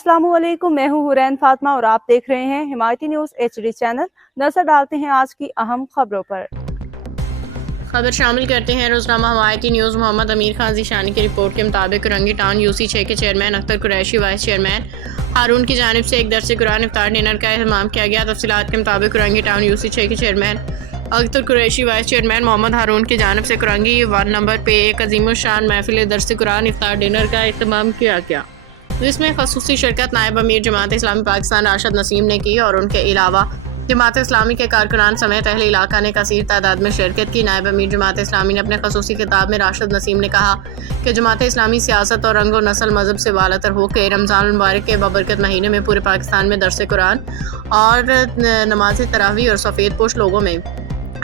अस्सलाम वालेकुम, मैं हूँ हुरैन फातिमा और आप देख रहे हैं हिमायती न्यूज़ HD चैनल। नजर डालते हैं आज की अहम खबरों पर। खबर शामिल करते हैं रोजनामा हमायती न्यूज़। मोहम्मद अमीर खान ज़ीशानी की रिपोर्ट के मुताबिक रंगी टाउन UC6 के chairman Akhtar Qureshi, vice chairman Haroon की जानिब से एक दरस कुरान इफ्तार डिनर का अहतमाम किया गया। तफसीलात के मुताबिक रंगी टाउन UC6 के chairman Akhtar Qureshi, vice chairman Mohammad Haroon की जानिब से कुरंगी 1 नंबर पे एक अजीमुशान महफिल दरस कुरान इफ्तार डिनर का अहतमाम किया गया, जिसमें खसूसी शिरकत नायब अमीर जमात इस्लामी पाकिस्तान राशिद नसीम ने की और उनके अलावा जमात इस्लामी के कारकुनान समेत अहले इलाका ने कसीर तादाद में शिरकत की। नायब अमीर जमात इस्लामी ने अपने खसूसी खिताब में राशिद नसीम ने कहा कि जमात इस्लामी सियासत और रंग व नस्ल मजहब से वालतर होकर रमज़ान मुबारक के बबरकत महीने में पूरे पाकिस्तान में दरस कुरान और नमाज तरावी और सफ़ेद पोश लोगों में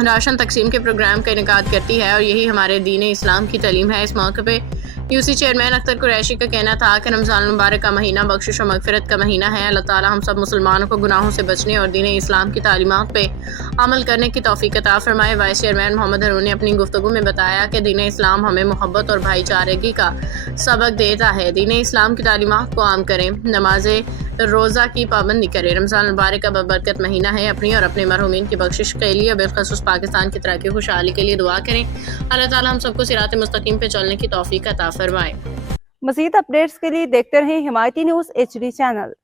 राशन तकसीम के प्रोग्राम का इनेकाद करती है और यही हमारे दीन इस्लाम की तालीम है। इस मौके पे UC चेयरमैन अख्तर कुरैशी का कहना था कि रमज़ान मुबारक का महीना बख्शिश और मगफिरत का महीना है। अल्लाह ताला हम सब मुसलमानों को गुनाहों से बचने और दीन इस्लाम की तालीमात पे अमल करने की तौफीक अता फरमाए। वाइस चेयरमैन मोहम्मद हारून ने अपनी गुफ्तगू में बताया कि दीन इस्लाम हमें मोहब्बत और भाईचारगी का सबक देता है। दीन इस्लाम की तालीमात को आम करें, नमाज रोज़ा की पाबंदी करें। रमज़ान मुबारक का बबरकत महीना है। अपनी और अपने मरहूमीन की बख्शिश के लिए, बिलखसूस पाकिस्तान की तरक्की खुशहाली के लिए दुआ करें। अल्लाह ताला हम सबको सिरात मुस्तकीम पे चलने की तौफीक अता फरमाए। मज़ीद अपडेट्स के लिए देखते रहें हिमायती न्यूज़ HD चैनल।